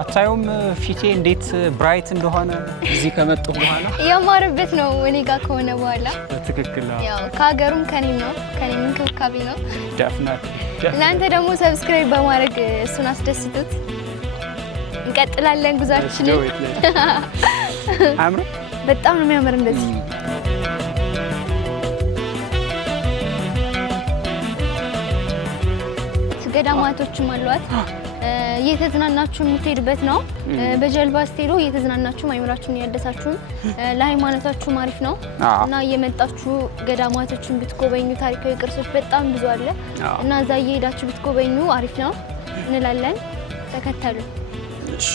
አታዩም ፊቴ እንዴት ብራይት እንደሆነ እዚህ ከመጣሁ በኋላ ያማረበት ነው እኔ ጋር ከሆነ በኋላ ትክክል ነው ያው ከሀገሩም ከኔም እንክብካቤ ነው ደፍናት እናንተ ደግሞ ሰብስክራይብ በማድረግ እሱን አስደስቱት እንቀጥላለን ጉዟችንን አምሮ በጣም ነው የሚያምር እንደዚህ ገዳማቶችም አሏት እየተዝናናችሁ የምትሄዱበት ነው በጀልባ ስትሄዱ እየተዝናናችሁ አይምራችሁን ያደሳችሁ ለሃይማኖታችሁ አሪፍ ነው እና እየመጣችሁ ገዳማቶችን ብትጎበኙ ታሪካዊ ቅርሶች በጣም ብዙ አለ እና እዛ እየሄዳችሁ ብትጎበኙ አሪፍ ነው እንላለን ተከተሉ እሺ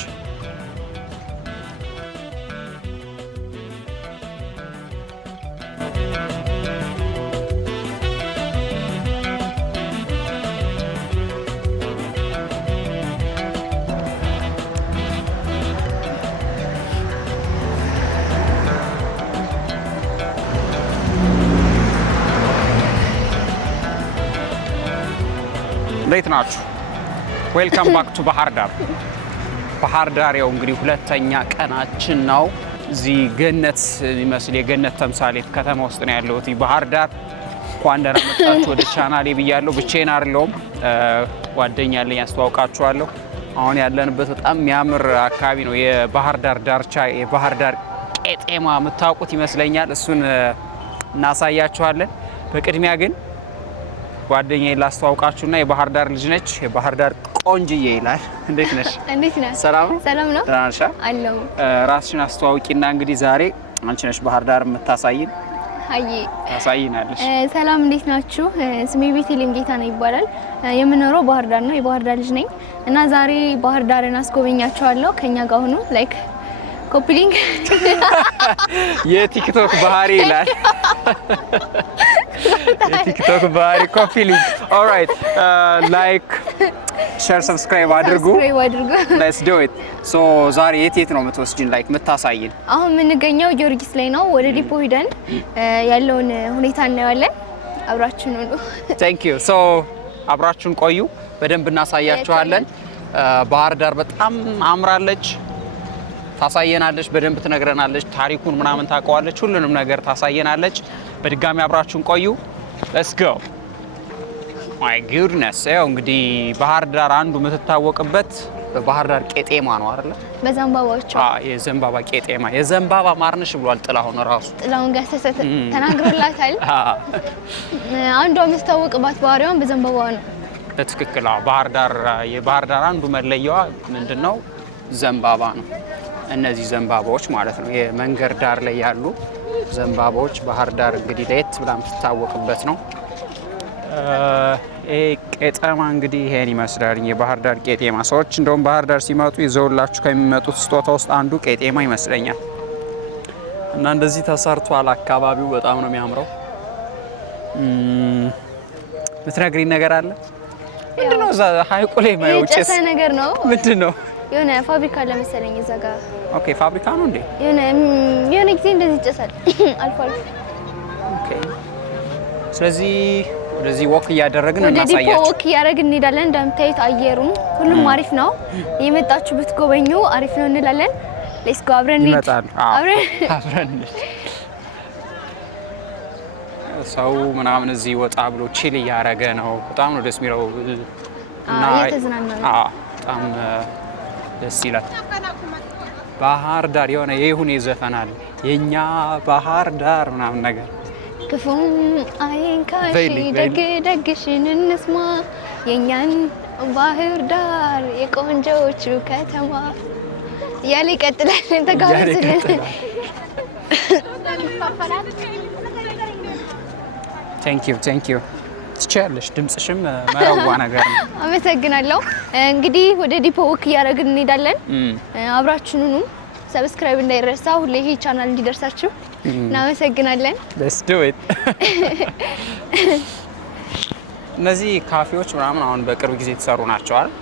እንዴት ናችሁ ዌልካም ባክ ቱ ባህር ዳር ያው እንግዲህ ሁለተኛ ቀናችን ነው እዚህ ገነት የሚመስል የገነት ተምሳሌት ከተማ ውስጥ ነው ያለሁት ባህር ዳር እንኳን ደህና መጣችሁ ወደ ቻናሌ ብያለሁ ብቻዬን አይደለሁም ጓደኛ አለኝ አስተዋውቃችኋለሁ አሁን ያለንበት በጣም የሚያምር አካባቢ ነው የባህር ዳር ዳርቻ የባህር ዳር ቄጤማ የምታውቁት ይመስለኛል እሱን እናሳያችኋለን በቅድሚያ ግን ጓደኛዬ ላስተዋውቃችሁና የባህር ዳር ልጅ ነች የባህር ዳር ቆንጅዬ ይላል እንዴት ነሽ ሰላም ነው ራንሻ አለው ራስሽን አስተዋውቂና እንግዲህ ዛሬ አንቺ ነሽ ባህር ዳር የምታሳይን አይ ታሳይናለሽ ሰላም እንዴት ናችሁ ስሜ ቤተልሔም ጌታነው ይባላል የምኖረው ባህር ዳር ነው የባህር ዳር ልጅ ነኝ እና ዛሬ ባህር ዳርን አስጎበኛችኋለሁ ከኛ ጋር ሆኖ ላይክ ኮፒ ሊንክ የቲክቶክ ባህሪ ይላል የቲክቶክ ባህሪ ኮፒ ሊንክ ኦልራይት ላይክ ሼር ሰብስክራይብ አድርጉ ሌትስ ዱ ኢት ሶ ዛሬ የት ነው የምትወስጂን ላይክ የምታሳይን አሁን የምንገኘው ጊዮርጊስ ላይ ነው ወደ ዲፖ ሄደን ያለውን ሁኔታ እናያለን አብራችሁን ሁኑ ቴንክ ዩ ሶ አብራችሁን ቆዩ በደንብ እናሳያችኋለን ባህር ዳር በጣም አምራለች ታሳየናለች በደንብ ትነግረናለች ታሪኩን ምናምን ታውቀዋለች ሁሉንም ነገር ታሳየናለች በድጋሚ አብራችሁን ቆዩ ሌትስ ጎ ማይ ጉድነስ ያው እንግዲህ ባህር ዳር አንዱ የምትታወቅበት በባህር ዳር ቄጤማ ነው አይደል በዘንባባዎች የዘንባባ ቄጤማ የዘንባባ ማርነሽ ብሏል ጥላሁን ራሱ ጥላሁን ገሰሰ ተናግሮላታል አንዷ የምትታወቅባት ባህሪዋን በዘንባባ ነው በትክክል ባህር ዳር የባህር ዳር አንዱ መለያዋ ምንድነው ዘንባባ ነው እነዚህ ዘንባባዎች ማለት ነው የመንገድ ዳር ላይ ያሉ ዘንባባዎች ባህር ዳር እንግዲህ ለየት ብላ የምትታወቅበት ነው ቄጤማ እንግዲህ ይሄን ይመስላል የባህር ዳር ቄጤማ ሰዎች እንደውም ባህር ዳር ሲመጡ ይዘውላችሁ ከሚመጡት ስጦታ ውስጥ አንዱ ቄጤማ ይመስለኛል እና እንደዚህ ተሰርቷል አካባቢው በጣም ነው የሚያምረው ምትነግሪኝ ነገር አለ ምንድነው እዛ ሀይቁ ላይ ማየው ጭስ ነገር ነው ምንድነው የሆነ ፋብሪካ ለመሰለኝ እዛ ጋር ኦኬ ፋብሪካ ነው እንዴ የሆነ ጊዜ እንደዚህ ይጨሳል አልፎ ኦኬ ስለዚህ ወደዚህ ወክ እያደረግን እናሳያችሁ ወደዚህ ወክ እያደረግን እንሄዳለን እንደምታዩት አየሩም ሁሉም አሪፍ ነው የመጣችሁ ብትጎበኙ አሪፍ ነው እንላለን ሌትስ ጎ አብረን አብረን ሰው ምናምን እዚህ ወጣ ብሎ ቺል እያደረገ ነው በጣም ነው ደስ የሚለው እና እየተዝናና ነው በጣም ደስ ይላል ባህር ዳር የሆነ ይሁን ይዘፈናል የኛ ባህር ዳር ምናምን ነገር ክፉም አይንካሽ ደግሽን እንስማ የኛን ባህር ዳር የቆንጆቹ ከተማ ያለ ይቀጥላል ተጋብዘን ቴንክ ዩ ትችያለሽ ድምጽሽም መረዋ ነገር ነው አመሰግናለሁ እንግዲህ ወደ ዲፖ ወክ እያደረግን እንሄዳለን አብራችሁኑ ሰብስክራይብ እንዳይረሳ ሁሌ ይሄ ቻናል እንዲደርሳችሁ እናመሰግናለን let's do it እነዚህ ካፌዎች ምናምን አሁን በቅርብ ጊዜ የተሰሩ ናቸው አይደል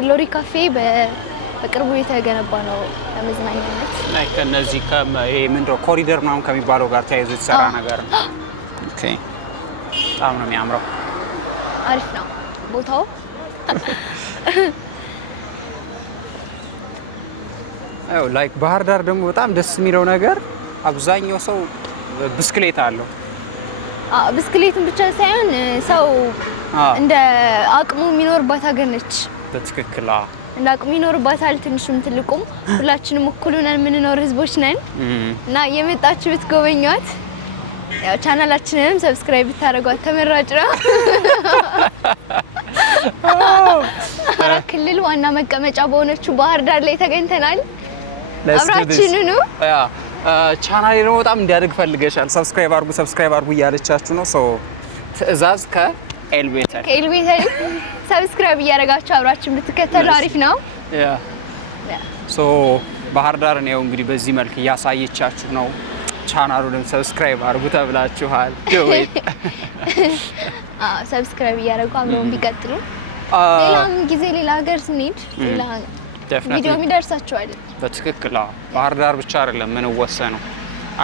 ግሎሪ ካፌ በቅርቡ የተገነባ ነው ለመዝናኛነት like እነዚህ ይሄ ምንድነው ኮሪደር ምናምን ከሚባለው ጋር ተያይዞ የተሰራ ነገር ነው ኦኬ በጣም ነው የሚያምረው አሪፍ ነው ቦታው አዎ ላይክ ባህር ዳር ደግሞ በጣም ደስ የሚለው ነገር አብዛኛው ሰው ብስክሌት አለው። ብስክሌትን ብቻ ሳይሆን ሰው እንደ አቅሙ የሚኖርባት ሀገር ነች። በትክክል እንደ አቅሙ ይኖርባታል። ትንሹም ትልቁም ሁላችንም እኩል ሆነን የምንኖር ህዝቦች ነን እና የመጣችሁ ብትጎበኟት፣ ያው ቻናላችንንም ሰብስክራይብ ብታደርጓት ተመራጭ ነው። አማራ ክልል ዋና መቀመጫ በሆነችው ባህር ዳር ላይ ተገኝተናል። አብራችሁን ነው። ቻናሌ ነው በጣም እንዲያድግ ፈልገሻል። ሰብስክራይብ አድርጉ እያለቻችሁ ነው። ሶ ትዕዛዝ ከኤልቤተር ሰብስክራይብ እያደረጋችሁ አብራችሁን ብትከተሉ አሪፍ ነው። ሶ ባህር ዳር ነው እንግዲህ በዚህ መልክ እያሳየቻችሁ ነው። ቻናሉንም ሰብስክራይብ አድርጉ ተብላችኋል። ሰብስክራይብ እያደረጉ አብረውን ቢቀጥሉ ሌላም ጊዜ ሌላ ሀገር ስንሄድ ሌላ ቪዲዮ የሚደርሳችኋል። በትክክል ባህር ዳር ብቻ አይደለም ምን ወሰነው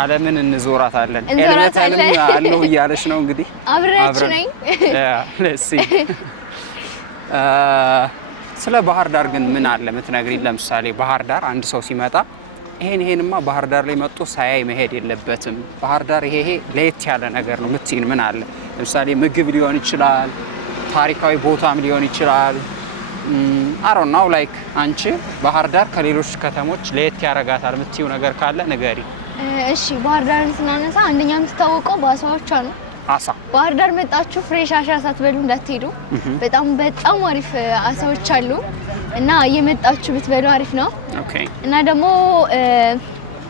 ዓለምን እንዞራታለን። ኤልቤተርም አለው እያለች ነው እንግዲህ አብራችሁ ነኝ። ስለ ባህር ዳር ግን ምን አለ የምትነግሪኝ? ለምሳሌ ባህር ዳር አንድ ሰው ሲመጣ ይሄንማ ባህር ዳር ላይ መጥቶ ሳያይ መሄድ የለበትም፣ ባህር ዳር ይሄ ለየት ያለ ነገር ነው የምትይን ምን አለ? ለምሳሌ ምግብ ሊሆን ይችላል፣ ታሪካዊ ቦታም ሊሆን ይችላል። አሮ ነው ላይክ አንቺ ባህር ዳር ከሌሎች ከተሞች ለየት ያረጋታል የምትይው ነገር ካለ ንገሪ። እሺ ባህር ዳርን ስናነሳ አንደኛ የምትታወቀው በአሳዎቿ ነው። አሳ ባህር ዳር መጣችሁ ፍሬሽ አሳ ሳትበሉ እንዳትሄዱ። በጣም አሪፍ አሳዎች አሉ እና እየመጣችሁ ብትበሉ አሪፍ ነው። ኦኬ። እና ደግሞ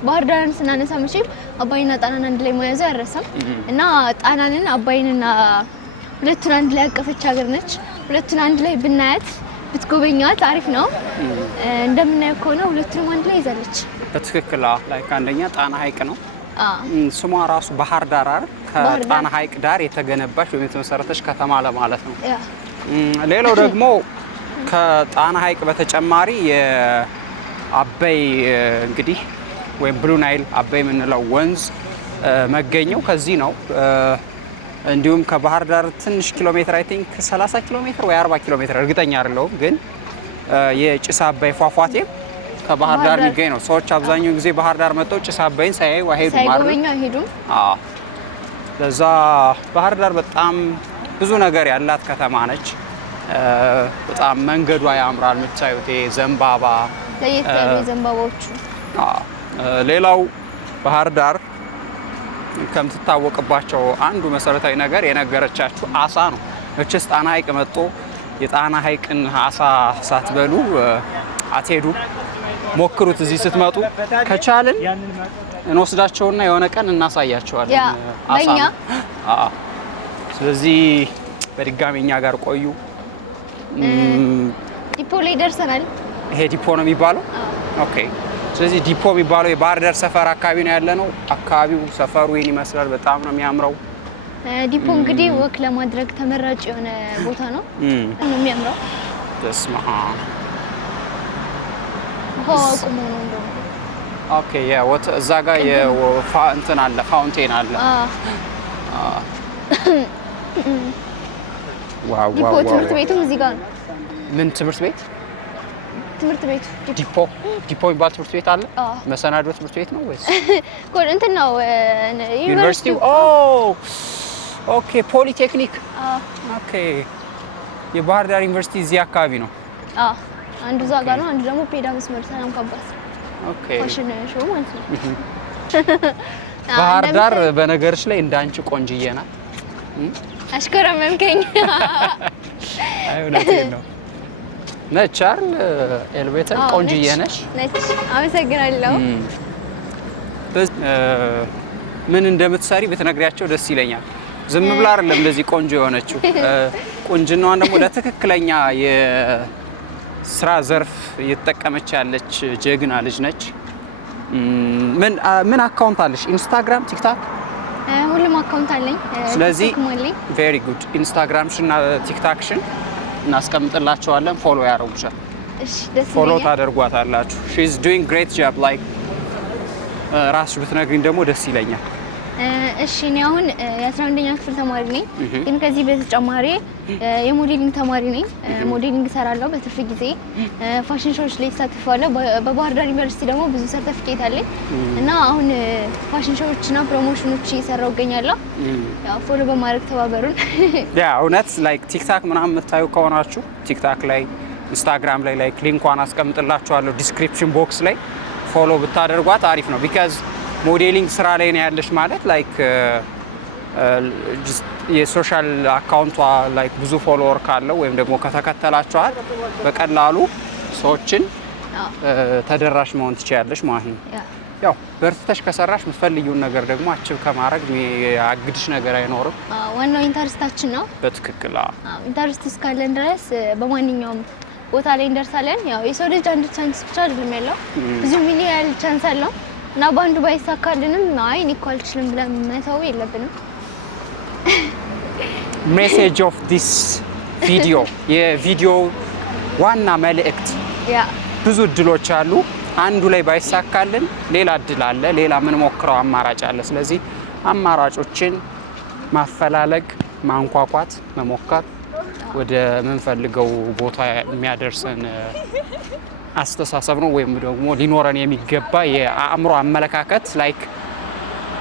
ባህር ዳርን ስናነሳ መቼም አባይና ጣናን አንድ ላይ መያዙ አይረሳም እና ጣናንን አባይንና ሁለቱን አንድ ላይ ያቀፈች ሀገር ነች። ሁለቱን አንድ ላይ ብናያት ብትጎበኛት አሪፍ ነው። እንደምናየው ከሆነ ሁለቱንም አንድ ላይ ይዛለች። በትክክል ላይክ አንደኛ ጣና ሐይቅ ነው ስሟ ራሱ ባህር ዳር አይደል? ከጣና ሐይቅ ዳር የተገነባች ወይም የተመሰረተች ከተማ ለማለት ነው። ሌላው ደግሞ ከጣና ሐይቅ በተጨማሪ የአባይ እንግዲህ ወይም ብሉ ናይል አባይ የምንለው ወንዝ መገኘው ከዚህ ነው። እንዲሁም ከባህር ዳር ትንሽ ኪሎ ሜትር አይ ቲንክ 30 ኪሎ ሜትር ወይ 40 ኪሎ ሜትር እርግጠኛ አይደለሁም፣ ግን የጭስ አባይ ፏፏቴ ከባህር ዳር የሚገኝ ነው። ሰዎች አብዛኛው ጊዜ ባህር ዳር መጥተው ጭስ አባይን ሳያዩ አይሄዱም። ለዛ ባህር ዳር በጣም ብዙ ነገር ያላት ከተማ ነች። በጣም መንገዷ ያምራል። የምታዩት ዘንባባ ለየት ያሉ ዘንባባዎቹ። ሌላው ባህር ዳር ከምትታወቅባቸው አንዱ መሰረታዊ ነገር የነገረቻችሁ አሳ ነው። መቼስ ጣና ሐይቅ መጥቶ የጣና ሐይቅን አሳ ሳትበሉ አትሄዱ። ሞክሩት። እዚህ ስትመጡ ከቻልን እንወስዳቸውና የሆነ ቀን እናሳያቸዋለን አሳ። ስለዚህ በድጋሚ እኛ ጋር ቆዩ። ዲፖ ላይ ደርሰናል። ይሄ ዲፖ ነው የሚባለው? ኦኬ። ስለዚህ ዲፖ የሚባለው የባህር ዳር ሰፈር አካባቢ ነው ያለ ነው። አካባቢው ሰፈሩ ይሄን ይመስላል። በጣም ነው የሚያምረው። ዲፖ እንግዲህ ወክ ለማድረግ ተመራጭ የሆነ ቦታ ነው። ነው የሚያምረው። ተስማ ሆቁሙ ነው እንደው ኦኬ። እዛ ጋር እንትን አለ፣ ፋውንቴን አለ። ዋው ዲፖ ትምህርት ቤቱ እዚህ ጋር ነው። ምን ትምህርት ቤት? ትምህርት ቤቱ ዲፖ የሚባል ትምህርት ቤት አለ። መሰናዶ ትምህርት ቤት ነው ወይስ እንትን ነው? ዩኒቨርሲቲው? ኦኬ። ፖሊቴክኒክ። ኦኬ። የባህር ዳር ዩኒቨርሲቲ እዚህ አካባቢ ነው። አንዱ እዛ ጋር ነው፣ አንዱ ደግሞ ፔዳ መስመር ሰላም ካምፓስ። ኦኬ። ፋሽን ሾው ማለት ነው። ባህር ዳር በነገርሽ ላይ እንዳንቺ ቆንጅዬ ናት። አሽከረመምከኝ። እውነቴን ነው። ነች አይደል? ኤልቤተር ቆንጅዬ ነች። አመሰግናለሁ። ምን እንደምትሰሪ ብትነግሪያቸው ደስ ይለኛል። ዝም ብላ አይደለም እንደዚህ ቆንጆ የሆነችው። ቁንጅናዋን ደግሞ ለትክክለኛ የስራ ዘርፍ እየተጠቀመች ያለች ጀግና ልጅ ነች። ምን አካውንት አለሽ? ኢንስታግራም፣ ቲክታክ? ሁሉም አካውንት አለኝ። ስለዚህ ቬሪ ጉድ። ኢንስታግራምሽን እና ቲክታክሽን እናስቀምጥላቸዋለን። ፎሎ ያደርጉሻል። እሺ፣ ደስ ይላል። ፎሎ ታደርጓታላችሁ። ሺ ኢዝ ዱዊንግ ግሬት ጆብ ላይክ ራስሽ ብትነግሪኝ ደግሞ ደስ ይለኛል። እሺ እኔ አሁን የ11ኛ ክፍል ተማሪ ነኝ። ግን ከዚህ በተጨማሪ የሞዴሊንግ ተማሪ ነኝ። ሞዴሊንግ እሰራለሁ በትርፍ ጊዜ። ፋሽን ሾዎች ላይ እሳተፋለሁ። በባህር ዳር ዩኒቨርሲቲ ደግሞ ብዙ ሰርተፊኬት አለኝ እና አሁን ፋሽን ሾዎችና ፕሮሞሽኖች እየሰራሁ እገኛለሁ። ያው ፎሎ በማድረግ ተባበሩን። ያ እውነት ላይክ ቲክታክ ምናምን የምታዩ ከሆናችሁ ቲክታክ ላይ ኢንስታግራም ላይ ላይክ ሊንኳን አስቀምጥላችኋለሁ ዲስክሪፕሽን ቦክስ ላይ ፎሎ ብታደርጓት አሪፍ ነው። ቢካዝ ሞዴሊንግ ስራ ላይ ነው ያለሽ ማለት ላይክ የሶሻል አካውንቷ ላይክ ብዙ ፎሎወር ካለው ወይም ደግሞ ከተከተላችኋት በቀላሉ ሰዎችን ተደራሽ መሆን ትችያለሽ ማለት ነው። ያው በርትተሽ ከሰራሽ የምትፈልጊውን ነገር ደግሞ አችብ ከማድረግ የሚያግድሽ ነገር አይኖርም። ዋናው ኢንተርስታችን ነው። በትክክል ኢንተርስት እስካለን ድረስ በማንኛውም ቦታ ላይ እንደርሳለን። ያው የሰው ልጅ አንድ ቻንስ ብቻ አይደለም ያለው፣ ብዙ ሚሊዮን ቻንስ አለው እና በአንዱ ባይሳካልንም አይ እኔ እኮ አልችልም ብለን መተው የለብንም። ሜሴጅ ኦፍ ዲስ ቪዲዮ የቪዲዮ ዋና መልእክት ብዙ እድሎች አሉ። አንዱ ላይ ባይሳካልን ሌላ እድል አለ፣ ሌላ ምን ሞክረው አማራጭ አለ። ስለዚህ አማራጮችን ማፈላለግ፣ ማንኳኳት፣ መሞከር ወደ ምንፈልገው ቦታ የሚያደርሰን አስተሳሰብ ነው። ወይም ደግሞ ሊኖረን የሚገባ የአእምሮ አመለካከት ላይክ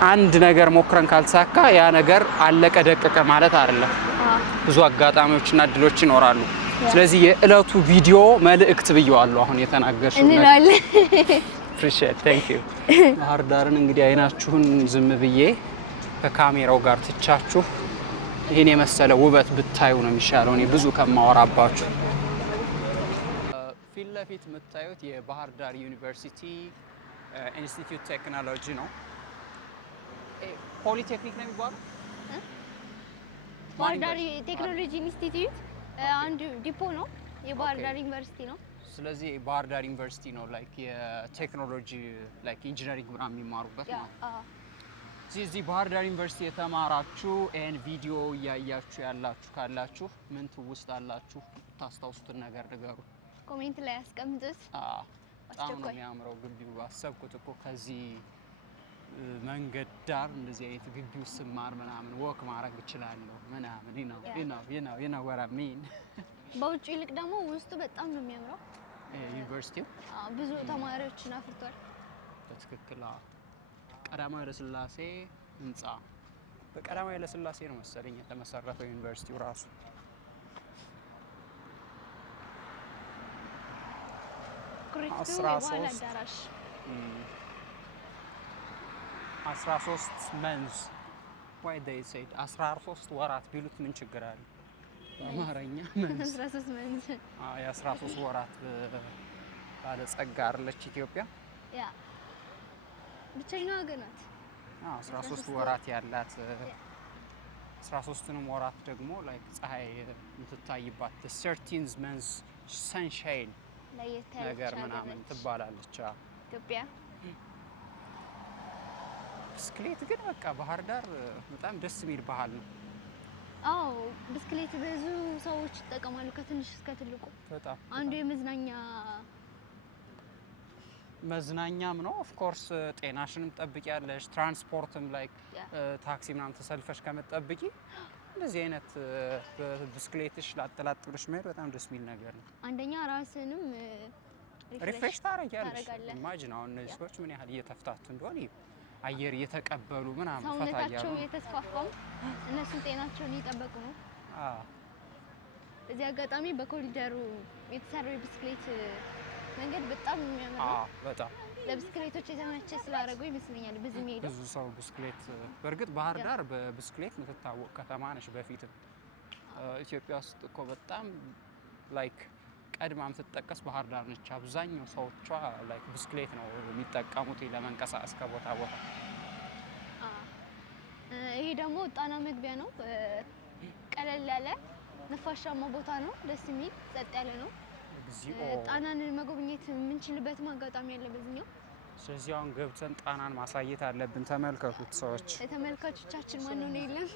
አንድ ነገር ሞክረን ካልተሳካ ያ ነገር አለቀ ደቀቀ ማለት አይደለም። ብዙ አጋጣሚዎችና እድሎች ይኖራሉ። ስለዚህ የእለቱ ቪዲዮ መልእክት ብየዋለሁ። አሁን የተናገርሽው እንላለን። appreciate thank you ባህር ዳርን እንግዲህ አይናችሁን ዝም ብዬ ከካሜራው ጋር ትቻችሁ ይሄን የመሰለ ውበት ብታዩ ነው የሚሻለው እኔ ብዙ ከማወራባችሁ። ፊት ለፊት የምታዩት የባህር ዳር ዩኒቨርሲቲ ኢንስቲትዩት ቴክኖሎጂ ነው። ፖሊቴክኒክ ነው የሚባለው። ባህር ዳር ቴክኖሎጂ ኢንስቲትዩት አንዱ ዲፖ ነው፣ የባህር ዳር ዩኒቨርሲቲ ነው። ስለዚህ ባህር ዳር ዩኒቨርሲቲ ነው ላይክ የቴክኖሎጂ ላይክ ኢንጂነሪንግ ምናምን የሚማሩበት ነው። እዚህ ባህር ዳር ዩኒቨርሲቲ የተማራችሁ ይሄን ቪዲዮ እያያችሁ ያላችሁ ካላችሁ ምን ትውስታላችሁ? ታስታውሱትን ነገር ንገሩ፣ ኮሜንት ላይ አስቀምጡት። በጣም ነው የሚያምረው ግቢው። አሰብኩት እኮ ከዚህ መንገድ ዳር እንደዚህ አይነት ግቢው ስማር ምናምን ወክ ማድረግ እችላለሁ ምናምን ነው ወራሚን። በውጭ ይልቅ ደግሞ ውስጡ በጣም ነው የሚያምረው ዩኒቨርሲቲው። ብዙ ተማሪዎችን አፍርቷል። በትክክል ቀዳማዊ ኃይለሥላሴ ህንጻ በቀዳማዊ ኃይለሥላሴ ነው መሰለኝ የተመሰረተው ዩኒቨርሲቲው ራሱ። ኩሪፍቱ የባህል አዳራሽ 13 መንዝ why they said 13 ወራት ቢሉት ምን ችግር አለ? አማርኛ መንዝ 13 መንዝ የ13 ወራት ባለጸጋ አይደለች ኢትዮጵያ? ያ ብቻኛዋ ሀገር ናት። 13 ወራት ያላት 13ንም ወራት ደግሞ ላይክ ፀሐይ የምትታይባት the 13th month sunshine ነገር ምናምን ትባላለች ኢትዮጵያ። ብስክሌት ግን በቃ ባህር ዳር በጣም ደስ የሚል ባህል ነው። አዎ ብስክሌት ብዙ ሰዎች ይጠቀማሉ ከትንሽ እስከ ትልቁ። በጣም አንዱ መዝናኛም ነው። ኦፍ ኮርስ ጤናሽንም ትጠብቂያለሽ። ትራንስፖርትም ላይክ ታክሲ ምናምን ተሰልፈሽ ከመጠብቂ እንደዚህ አይነት ብስክሌትሽ ላጥላጥ ብለሽ መሄድ በጣም ደስ የሚል ነገር ነው። አንደኛ ራስንም ሪፍሬሽ ታረጊያለሽ። ኢማጂን አሁን እነዚህ ሰዎች ምን ያህል እየተፍታቱ እንደሆነ አየር እየተቀበሉ ምናምን ፈታ ያሉ ሰውነታቸው እየተስፋፋም እነሱም ጤናቸውን እየጠበቁ ነው። እዚህ አጋጣሚ በኮሪደሩ የተሰራው የብስክሌት መንገድ በጣም የሚያምር ነው። በጣም ለብስክሌቶች የተመቸ ስላደረገው ይመስለኛል ብዙ ሄደ ብዙ ሰው ብስክሌት። በእርግጥ ባህር ዳር በብስክሌት የምትታወቅ ከተማ ነች። በፊትም ኢትዮጵያ ውስጥ እኮ በጣም ላይክ ቀድማ የምትጠቀስ ባህር ዳር ነች። አብዛኛው ሰዎቿ ላይክ ብስክሌት ነው የሚጠቀሙት ለመንቀሳቀስ ከቦታ ቦታ። ይሄ ደግሞ ጣና መግቢያ ነው። ቀለል ያለ ነፋሻማ ቦታ ነው። ደስ የሚል ጸጥ ያለ ነው። ጣናን መጎብኘት የምንችልበት አጋጣሚ ያለ በዚህኛው። ስለዚህ አሁን ገብተን ጣናን ማሳየት አለብን። ተመልከቱት ሰዎች፣ ተመልካቾቻችን ማን ነው የለም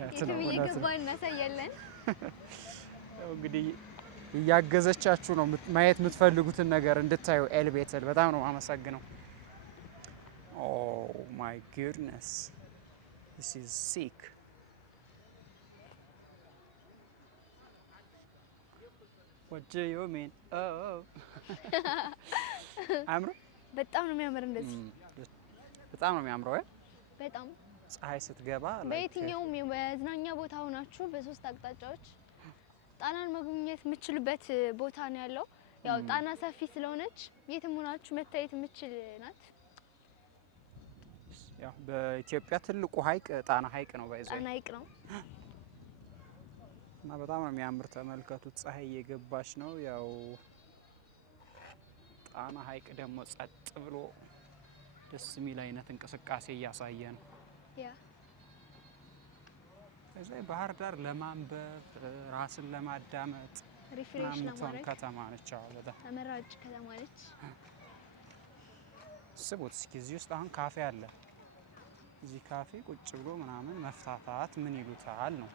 የትም እየገባን እናሳያለን። እንግዲህ እያገዘቻችሁ ነው ማየት የምትፈልጉትን ነገር እንድታዩ። ኤልቤትል በጣም ነው አመሰግነው። Oh my goodness. This is sick. What do you mean? Oh. አምሮ በጣም ነው የሚያምር እንደዚህ በጣም ነው የሚያምረው። በጣም ፀሐይ ስትገባ በየትኛውም የመዝናኛ ቦታ ሆናችሁ በሶስት አቅጣጫዎች ጣናን መጎብኘት የምትችሉበት ቦታ ነው ያለው። ያው ጣና ሰፊ ስለሆነች የትም ሆናችሁ መታየት የምትችል ናት። ያው በኢትዮጵያ ትልቁ ሐይቅ ጣና ሐይቅ ነው። ባይዘው ጣና ሐይቅ ነው እና በጣም ነው የሚያምር። ተመልከቱት፣ ፀሐይ እየገባች ነው። ያው ጣና ሐይቅ ደግሞ ጸጥ ብሎ ደስ የሚል አይነት እንቅስቃሴ እያሳየ ነው። ያ እዚህ ባህር ዳር ለማንበብ ራስን ለማዳመጥ ሪፍሬሽ ለማድረግ ከተማ ነች። በጣም ተመራጭ ከተማ ነች። ስቡት እስኪ እዚህ ውስጥ አሁን ካፌ አለ። እዚህ ካፌ ቁጭ ብሎ ምናምን መፍታታት ምን ይሉታል ነው።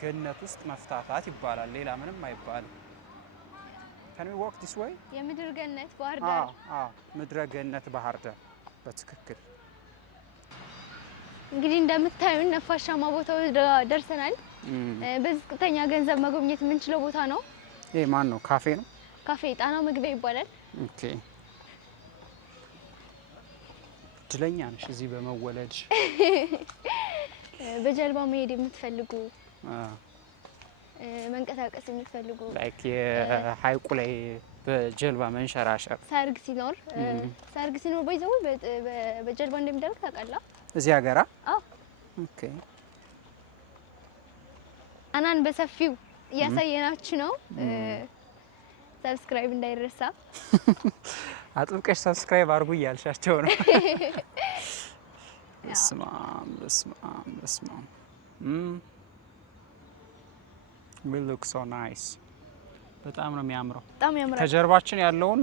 ገነት ውስጥ መፍታታት ይባላል፣ ሌላ ምንም አይባልም። Can we walk this way? የምድር ገነት ባህር ዳር። ምድረ ገነት ባህር ዳር በትክክል። እንግዲህ እንደምታዩን ነፋሻማ ቦታው ደርሰናል። በዝቅተኛ ገንዘብ መጎብኘት የምንችለው ቦታ ነው። ይሄ ማን ነው? ካፌ ነው። ካፌ ጣናው መግቢያ ይባላል። ኦኬ። እድለኛ ነሽ እዚህ በመወለድሽ። በጀልባ መሄድ የምትፈልጉ መንቀሳቀስ የምትፈልጉ ላይክ የሐይቁ ላይ በጀልባ መንሸራሸር ሰርግ ሲኖር በይዘው በጀልባ እንደሚደረግ ታውቃለህ? እዚህ ሀገራ? አዎ። ኦኬ። ጣናን በሰፊው እያሳየናችሁ ነው። ሰብስክራይብ እንዳይረሳ። አጥብቀሽ ሰብስክራይብ አድርጉ እያልሻቸው ነው። በስማም በስማም በስማም። We look so nice. በጣም ነው የሚያምረው። በጣም ያምራል። ከጀርባችን ያለውን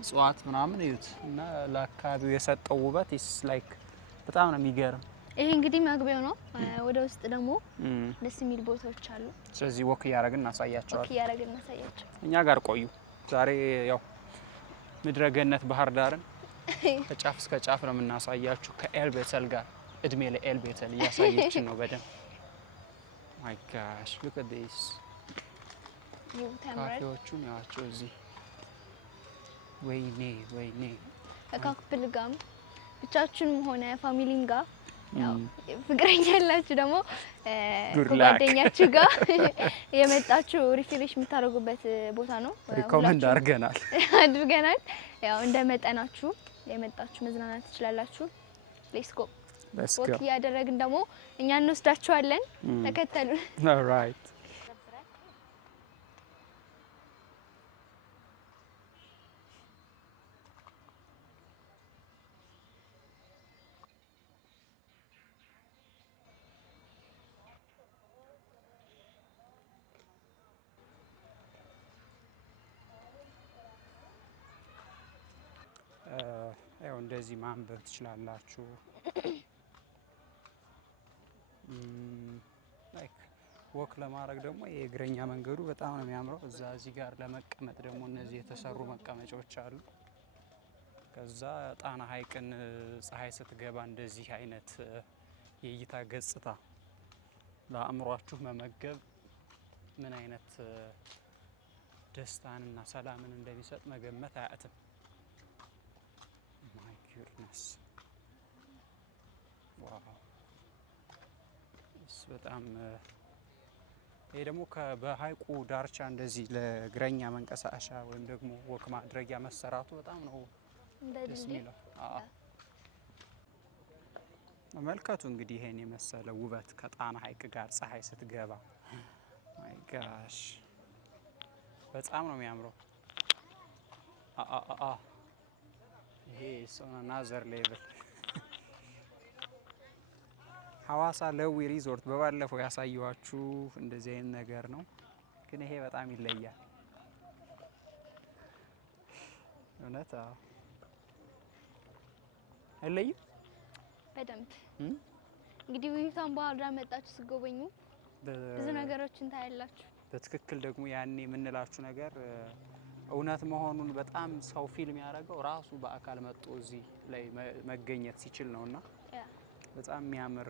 እጽዋት ምናምን እዩት እና ለአካባቢው የሰጠው ውበት is like በጣም ነው የሚገርም። ይሄ እንግዲህ መግቢያው ነው። ወደ ውስጥ ደግሞ ደስ የሚል ቦታዎች አሉ። ስለዚህ ወክ እያደረግን እናሳያቸዋለን። ወክ እያደረግን እናሳያቸው። እኛ ጋር ቆዩ። ዛሬ ያው ምድረ ገነት ባህር ዳርን ከጫፍ እስከ ጫፍ ነው የምናሳያችሁ ከኤልቤተል ጋር። እድሜ ለኤልቤተል እያሳየችን ነው በደንብ። My gosh, look at this. ካፌዎቹን ያቸው እዚህ ወይኔ ወይኔ። ከካፕል ጋርም ብቻችሁንም ሆነ ፋሚሊም ጋር ያው ፍቅረኛ ያላችሁ ደግሞ ከጓደኛችሁ ጋር የመጣችሁ ሪፍሬሽ የምታደርጉበት ቦታ ነው። ሪኮመንድ አድርገናል። ያው እንደ መጠናችሁ የመጣችሁ መዝናናት ትችላላችሁ። ሌትስ ጎ። ወክ እያደረግን ደግሞ እኛ እንወስዳችኋለን። ተከተሉን። ኦልራይት። ያው እንደዚህ ማንበብ ትችላላችሁ። ላይክ ወክ ለማድረግ ደግሞ የእግረኛ መንገዱ በጣም ነው የሚያምረው። እዚህ ጋር ለመቀመጥ ደግሞ እነዚህ የተሰሩ መቀመጫዎች አሉ። ከዛ ጣና ሐይቅን ፀሐይ ስትገባ እንደዚህ አይነት የእይታ ገጽታ ለአእምሯችሁ መመገብ ምን አይነት ደስታንና ሰላምን እንደሚሰጥ መገመት አያትም። ማይ ጉድነስ ዋው! በጣም ይሄ ደግሞ በሐይቁ ዳርቻ እንደዚህ ለእግረኛ መንቀሳቀሻ ወይም ደግሞ ወክ ማድረጊያ መሰራቱ በጣም ነው ደስ የሚለው። መልከቱ እንግዲህ ይሄን የመሰለ ውበት ከጣና ሐይቅ ጋር ፀሐይ ስትገባ ማይ ጋሽ በጣም ነው የሚያምረው። ይሄ ሶና ናዘር ሌቭል ሐዋሳ ለዊ ሪዞርት በባለፈው ያሳየዋችሁ እንደዚህ አይነት ነገር ነው፣ ግን ይሄ በጣም ይለያል። እውነት አይለይም? በደንብ እንግዲህ ውይይታን ባህር ዳር መጣችሁ ስጎበኙ ብዙ ነገሮችን ታያላችሁ። በትክክል ደግሞ ያኔ የምንላችሁ ነገር እውነት መሆኑን በጣም ሰው ፊልም ያደረገው ራሱ በአካል መጥቶ እዚህ ላይ መገኘት ሲችል ነውና በጣም የሚያምር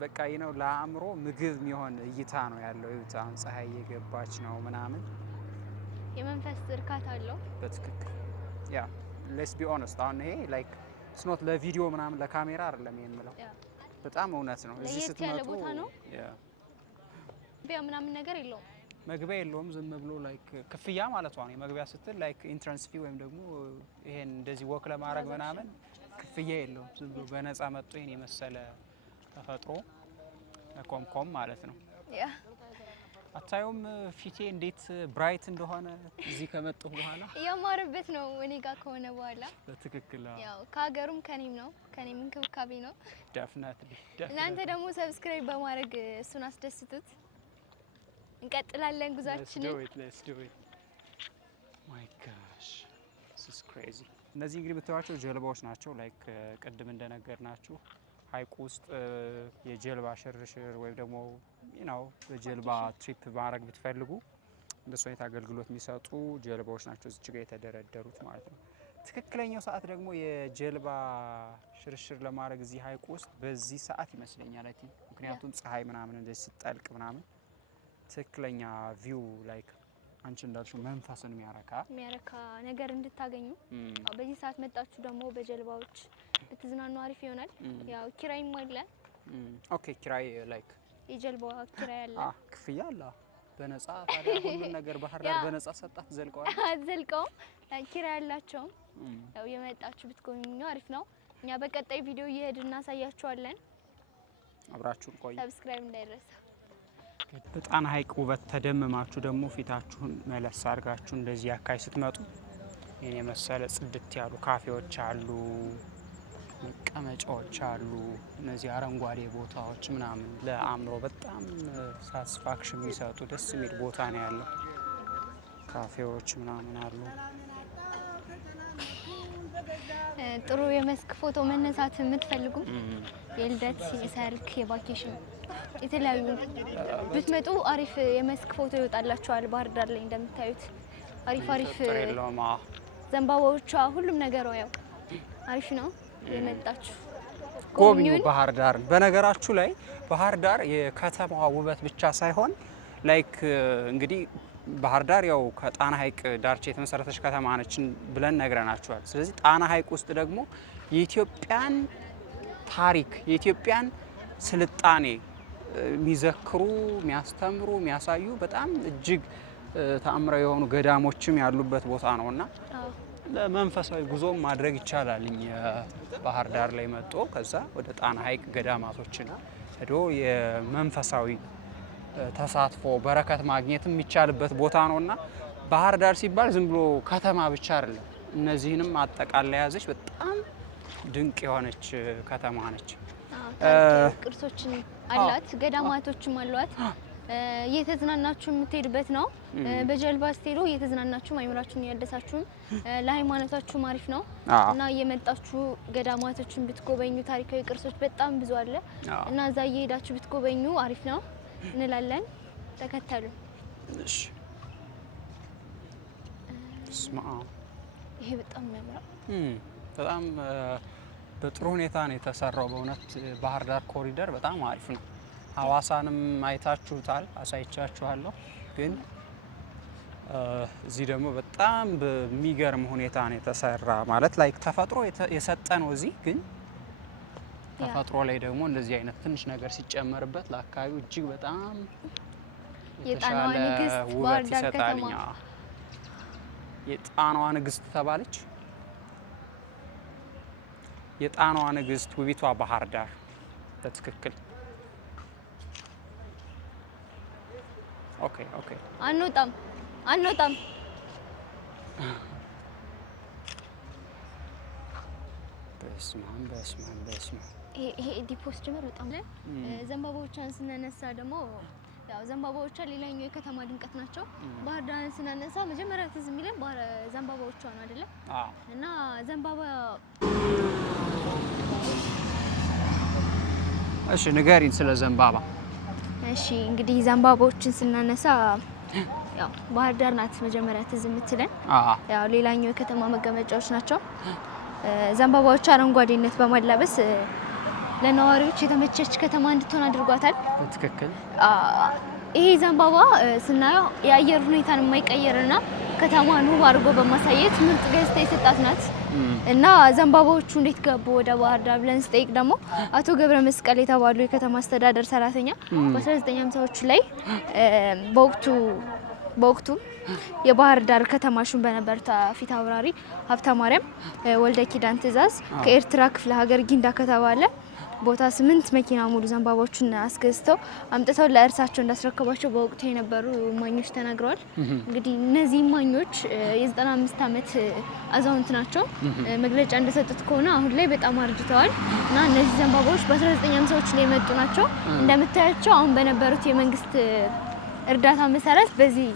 በቃ ነው ለአእምሮ ምግብ የሚሆን እይታ ነው ያለው። ይሁን ፀሐይ እየገባች ነው ምናምን የመንፈስ እርካታ አለው በትክክል። ያ ሌትስ ቢ ኦነስት አሁን ይሄ ላይክ ኢትስ ኖት ለቪዲዮ ምናምን ለካሜራ አይደለም የምለው በጣም እውነት ነው። እዚህ ስትመጡ ቢያ ምናምን ነገር የለውም መግቢያ የለውም። ዝም ብሎ ላይክ ክፍያ ማለት ነው። የመግቢያ ስትል ላይክ ኢንትራንስ ፊ ወይም ደግሞ ይሄን እንደዚህ ወክ ለማድረግ ምናምን ክፍያ የለውም። ዝም ብሎ በነፃ መጥቶ ይሄን የመሰለ ተፈጥሮ ኮምኮም ማለት ነው። አታዩም ፊቴ እንዴት ብራይት እንደሆነ እዚህ ከመጣሁ በኋላ ያማረበት ነው። እኔ ጋር ከሆነ በኋላ በትክክል ያው ከሀገሩም ከኔም እንክብካቤ ነው። ዴፊኒትሊ እናንተ ደግሞ ሰብስክራይብ በማድረግ እሱን አስደስቱት። እንቀጥላለን ጉዟችንን። Let's do it. My gosh, this is crazy. እነዚህ እንግዲህ የምታዩዋቸው ጀልባዎች ናቸው። ላይክ ቅድም እንደነገርናችሁ ሀይቁ ውስጥ የጀልባ ሽርሽር ወይም ደግሞ በጀልባ ትሪፕ ማድረግ ብትፈልጉ እንደሱ አይነት አገልግሎት የሚሰጡ ጀልባዎች ናቸው እዚህ ጋር የተደረደሩት ማለት ነው። ትክክለኛው ሰዓት ደግሞ የጀልባ ሽርሽር ለማድረግ እዚህ ሀይቁ ውስጥ በዚህ ሰዓት ይመስለኛል። ምክንያቱም ፀሐይ ምናምን እንደዚህ ስትጠልቅ ምናምን ትክክለኛ ቪው ላይክ አንቺ እንዳልሽው መንፈስን የሚያረካ ነገር እንድታገኙ በዚህ ሰዓት መጣችሁ ደግሞ በጀልባዎች ብትዝናኑ አሪፍ ይሆናል። ያው ኪራይም አለ። ኦኬ ኪራይ ላይክ የጀልባው ኪራይ አለ። ክፍያ አለ። በነፃ ታዲያ ሁሉን ነገር ባህር ዳር በነፃ ሰጣት ዘልቀዋል። አዘልቀው ኪራይ ያላቸው ያው የመጣችሁ ብትጎኙ አሪፍ ነው። እኛ በቀጣይ ቪዲዮ እየሄድን እናሳያችኋለን። አብራችሁን ቆዩ። ሰብስክራይብ እንዳይረሳ። በጣና ሀይቅ ውበት ተደምማችሁ ደግሞ ፊታችሁን መለስ አድርጋችሁ እንደዚህ አካይ ስትመጡ ይሄን የመሰለ ጽድት ያሉ ካፌዎች አሉ፣ መቀመጫዎች አሉ። እነዚህ አረንጓዴ ቦታዎች ምናምን ለአእምሮ በጣም ሳቲስፋክሽን የሚሰጡ ደስ የሚል ቦታ ነው ያለው። ካፌዎች ምናምን አሉ። ጥሩ የመስክ ፎቶ መነሳት የምትፈልጉ የልደት፣ የሰርግ፣ የቫኬሽን የተለያዩ ብትመጡ አሪፍ የመስክ ፎቶ ይወጣላችኋል። ባህር ዳር ላይ እንደምታዩት አሪፍ ዘንባባዎቿ ሁሉም ነገር ያው አሪፍ ነው። የመጣችሁ ጎብኙ ባህር ዳር። በነገራችሁ ላይ ባህር ዳር የከተማዋ ውበት ብቻ ሳይሆን ላይክ እንግዲህ ባህር ዳር ያው ከጣና ሀይቅ ዳርቻ የተመሰረተች ከተማ ነች ብለን ነግረናችኋል። ስለዚህ ጣና ሀይቅ ውስጥ ደግሞ የኢትዮጵያን ታሪክ የኢትዮጵያን ስልጣኔ የሚዘክሩ የሚያስተምሩ የሚያሳዩ በጣም እጅግ ተአምራዊ የሆኑ ገዳሞችም ያሉበት ቦታ ነውና ለመንፈሳዊ ጉዞም ማድረግ ይቻላል። ባህር ዳር ላይ መጥቶ ከዛ ወደ ጣና ሀይቅ ገዳማቶችን ሄዶ የመንፈሳዊ ተሳትፎ በረከት ማግኘት የሚቻልበት ቦታ ነውና ባህር ዳር ሲባል ዝም ብሎ ከተማ ብቻ አይደለም። እነዚህንም አጠቃላይ ያዘች በጣም ድንቅ የሆነች ከተማ ነች። ቅርሶችን አላት፣ ገዳማቶችም አሏት። እየተዝናናችሁ የምትሄዱበት ነው። በጀልባ ስትሄዱ እየተዝናናችሁ አይምራችሁን እያደሳችሁ ለሃይማኖታችሁ አሪፍ ነው እና እየመጣችሁ ገዳማቶችን ብትጎበኙ ታሪካዊ ቅርሶች በጣም ብዙ አለ እና እዛ እየሄዳችሁ ብትጎበኙ አሪፍ ነው እንላለን። ተከተሉ። እሺ። ስማ ይሄ በጣም ያምራል። በጣም በጥሩ ሁኔታ ነው የተሰራው። በእውነት ባህር ዳር ኮሪደር በጣም አሪፍ ነው። ሀዋሳንም አይታችሁታል፣ አሳይቻችኋለሁ። ግን እዚህ ደግሞ በጣም በሚገርም ሁኔታ ነው የተሰራ። ማለት ላይክ ተፈጥሮ የሰጠ ነው እዚህ ግን ተፈጥሮ ላይ ደግሞ እንደዚህ አይነት ትንሽ ነገር ሲጨመርበት ለአካባቢው እጅግ በጣም የጣናዋ ንግስት ባህር ዳር ከተማ የጣናዋ ንግስት ተባለች። የጣናዋ ንግስት ውቢቷ ባህር ዳር በትክክል። ኦኬ አንወጣም በስመ ይሄ ዲፖስ ጀመር በጣም ላይ ዘንባባዎቿን ስናነሳ ደግሞ ያው ዘንባባዎቿ ሌላኛው የከተማ ድምቀት ናቸው። ባህር ዳርን ስናነሳ መጀመሪያ ትዝ የሚለን ዘንባባዎቿ ነው አይደለ? እና ዘንባባ እሺ ንገሪን ስለ ዘንባባ። እሺ እንግዲህ ዘንባባዎችን ስናነሳ ያው ባህር ዳር ናት መጀመሪያ ትዝ የምትለን። ያው ሌላኛው የከተማ መገመጫዎች ናቸው። ዘንባባዎች አረንጓዴነት በማላበስ ለነዋሪዎች የተመቸች ከተማ እንድትሆን አድርጓታል። በትክክል ይሄ ዘንባባ ስናየው የአየር ሁኔታን የማይቀየርና ከተማን ውብ አድርጎ በማሳየት ምርጥ ገጽታ የሰጣት ናት። እና ዘንባባዎቹ እንዴት ገቡ ወደ ባህር ዳር ብለን ስጠይቅ ደግሞ አቶ ገብረ መስቀል የተባሉ የከተማ አስተዳደር ሰራተኛ በ1950ዎቹ ላይ በወቅቱ የባህር ዳር ከተማ ሹም በነበሩት ፊት አውራሪ ሀብተ ማርያም ወልደ ኪዳን ትእዛዝ ከኤርትራ ክፍለ ሀገር ጊንዳ ከተባለ ቦታ 8 መኪና ሙሉ ዘንባባዎችን አስገዝተው አምጥተው ለእርሳቸው እንዳስረከቧቸው በወቅቱ የነበሩ ማኞች ተናግረዋል። እንግዲህ እነዚህ ማኞች የ95 ዓመት አዛውንት ናቸው። መግለጫ እንደሰጡት ከሆነ አሁን ላይ በጣም አርጅተዋል እና እነዚህ ዘንባባዎች በ1950ዎች ላይ የመጡ ናቸው። እንደምታያቸው አሁን በነበሩት የመንግስት እርዳታ መሰረት በዚህ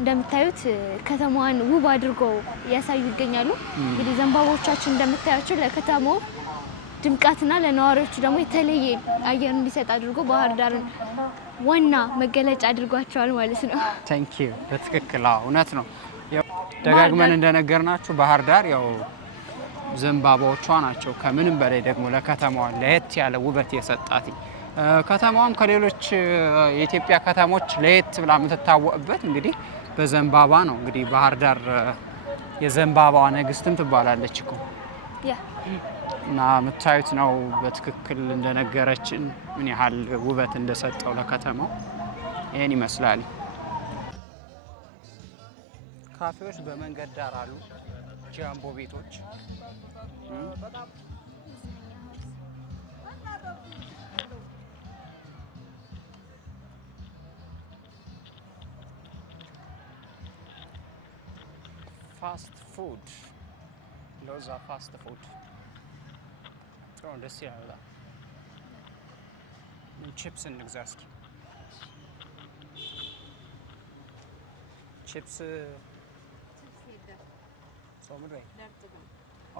እንደምታዩት ከተማዋን ውብ አድርገው ያሳዩ ይገኛሉ። እንግዲህ ዘንባባዎቻችን እንደምታያቸው ለከተማው ድምቀትና ለነዋሪዎቹ ደግሞ የተለየ አየር እንዲሰጥ አድርጎ ባህር ዳርን ዋና መገለጫ አድርጓቸዋል ማለት ነው። ታንክ ዩ። በትክክል እውነት ነው። ደጋግመን እንደነገርናችሁ ባህር ዳር ያው ዘንባባዎቿ ናቸው ከምንም በላይ ደግሞ ለከተማዋ ለየት ያለ ውበት የሰጣት። ከተማዋም ከሌሎች የኢትዮጵያ ከተሞች ለየት ብላ የምትታወቅበት እንግዲህ በዘንባባ ነው። እንግዲህ ባህር ዳር የዘንባባዋ ንግስትም ትባላለች እኮ እና የምታዩት ነው በትክክል እንደነገረችን ምን ያህል ውበት እንደሰጠው ለከተማው ይሄን ይመስላል። ካፌዎች በመንገድ ዳር አሉ፣ ጃምቦ ቤቶች ፋስት ፉድ ሎዛ ፋስት ፉድ ደስ ይላል። ቺፕስ እንግዛ እስኪ። ቺፕስ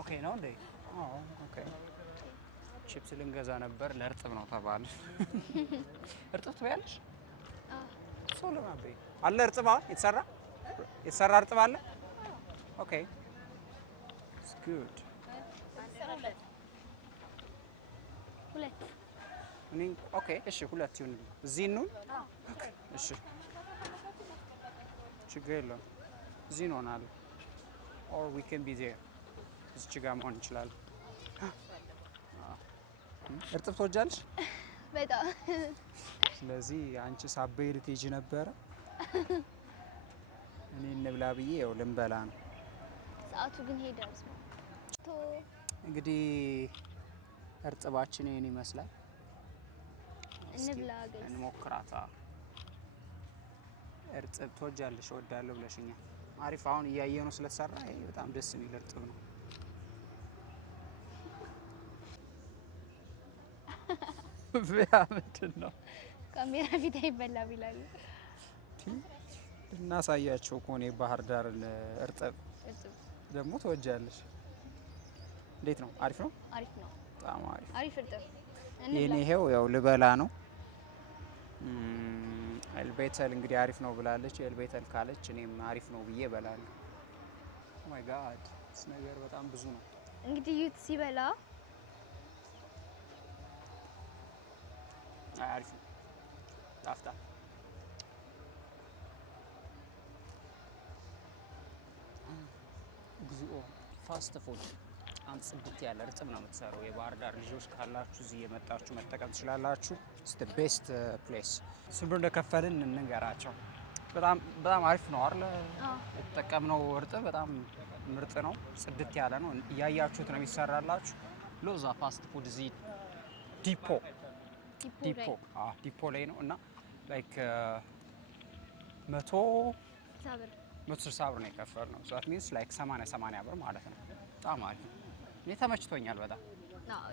ኦኬ ነው እንዴ? ኦኬ ቺፕስ ልንገዛ ነበር ለእርጥብ ነው ተባለ። እርጥብ ትበያለሽ? ሶሎ ማቤ አለ እርጥብ የተሰራ እርጥብ አለ። ኦኬ ኢትስ ጉድ። ኦኬ እሺ፣ ሁለት ይሁን። እዚህ ነው። እሺ ችግር የለውም። እዚህ እንሆናለን። or we can be there እዚች ጋር መሆን እንችላለን። እርጥብ ትወጃለሽ? በጣም። ስለዚህ አንቺ ሳበይ ልትሄጂ ነበረ፣ እኔ እንብላ ብዬ ያው ልንበላ ነው። ሰዓቱ ግን ሄደ። እንግዲህ እርጥባችን ይሄን ይመስላል። እንብላ ጋይስ፣ እንሞክራታ። እርጥብ ትወጃለሽ? እወዳለሁ ብለሽኛል። አሪፍ። አሁን እያየነው ስለተሰራ ይሄ በጣም ደስ የሚል እርጥብ ነው። ምንድን ነው ካሜራ ፊት አይበላም ይላሉ። እናሳያቸው እኮ ነው የባህር ዳርን እርጥብ ደግሞ ትወጃለሽ? እንዴት ነው? አሪፍ ነው። አሪፍ ነው። በጣም አሪፍ አሪፍ እርጥብ። የኔ ይሄው ያው ልበላ ነው። ኤልቤተል እንግዲህ አሪፍ ነው ብላለች። ኤልቤተል ካለች እኔም አሪፍ ነው ብዬ እበላለሁ። ኦ ማይ ጋድ እስ ነገር በጣም ብዙ ነው። እንግዲህ ዩት ሲበላ አሪፍ ነው። ጣፍጣ እግዚኦ ፋስት ፉድ በጣም ጽድት ያለ እርጥብ ነው የምትሰራው። የባህር ዳር ልጆች ካላችሁ እዚህ የመጣችሁ መጠቀም ትችላላችሁ። ኢትስ ዘ ቤስት ፕሌስ። ስንት እንደከፈልን እንንገራቸው። በጣም አሪፍ ነው አይደል? የተጠቀምነው እርጥብ በጣም ምርጥ ነው። ጽድት ያለ ነው። እያያችሁት ነው የሚሰራላችሁ። ሎዛ ፋስት ፉድ እዚህ ዲፖ ላይ ነው እና ላይክ 160 ብር ነው የከፈልነው። ዛት ሚንስ ላይክ 80 ብር ማለት ነው። በጣም አሪፍ ነው። እኔ ተመችቶኛል በጣም።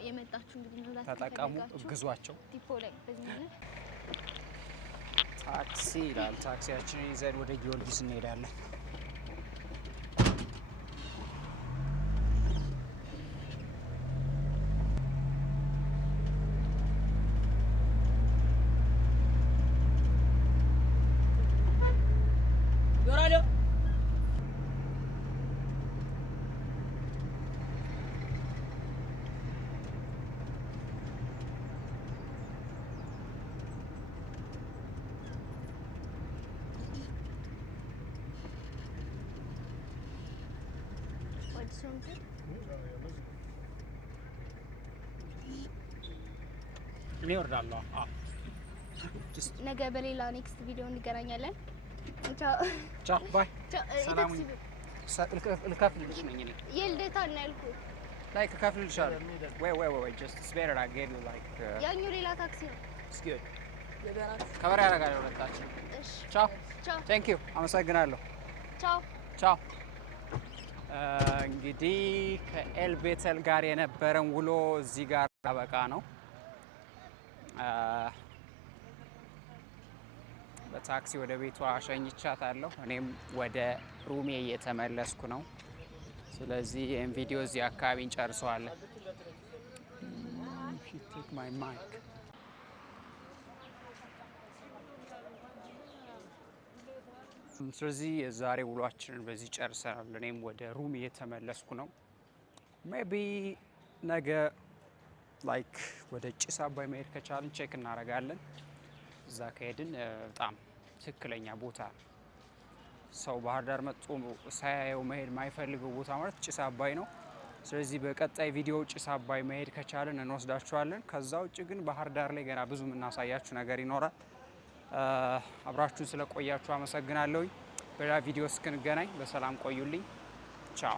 የመጣችሁ እንግዲህ ነው ተጠቀሙ፣ እግዟቸው። ዲፖ ላይ በዚህ ማለት ታክሲ ይላል። ታክሲያችንን ይዘን ወደ ጊዮርጊስ እንሄዳለን። ሶንት እኔ እወርዳለሁ። ነገ በሌላ ኔክስት ቪዲዮ እንገናኛለን። ቻው ቻው ባይ። ሰላም ልከፍልልሽ ነኝ እኔ የልደታ ነው ያልኩህ። ላይክ እከፍልልሻለሁ። ወይ just it's better I gave you like ያኛው ሌላ ታክሲ ነው። it's good ከበር ያደርጋል ሁለታችን። እሺ ቻው ቻው thank you አመሰግናለሁ። ቻው ቻው። እንግዲህ ከኤልቤተል ጋር የነበረን ውሎ እዚህ ጋር አበቃ ነው። በታክሲ ወደ ቤቷ አሸኝቻታለሁ። እኔም ወደ ሩሜ እየተመለስኩ ነው። ስለዚህ ይህን ቪዲዮ እዚህ አካባቢ እንጨርሰዋለን። ስለዚህ የዛሬ ውሏችንን በዚህ ጨርሰናል። እኔም ወደ ሩሜ እየተመለስኩ ነው። ሜቢ ነገ ላይክ ወደ ጭስ አባይ መሄድ ከቻልን ቼክ እናደርጋለን። እዛ ከሄድን በጣም ትክክለኛ ቦታ ሰው ባህር ዳር መጥቶ ሳያየው መሄድ የማይፈልገው ቦታ ማለት ጭስ አባይ ነው። ስለዚህ በቀጣይ ቪዲዮ ጭስ አባይ መሄድ ከቻልን እንወስዳችኋለን። ከዛ ውጭ ግን ባህር ዳር ላይ ገና ብዙ የምናሳያችሁ ነገር ይኖራል። አብራችሁን ስለቆያችሁ አመሰግናለሁኝ። በሌላ ቪዲዮ እስክንገናኝ በሰላም ቆዩልኝ። ቻው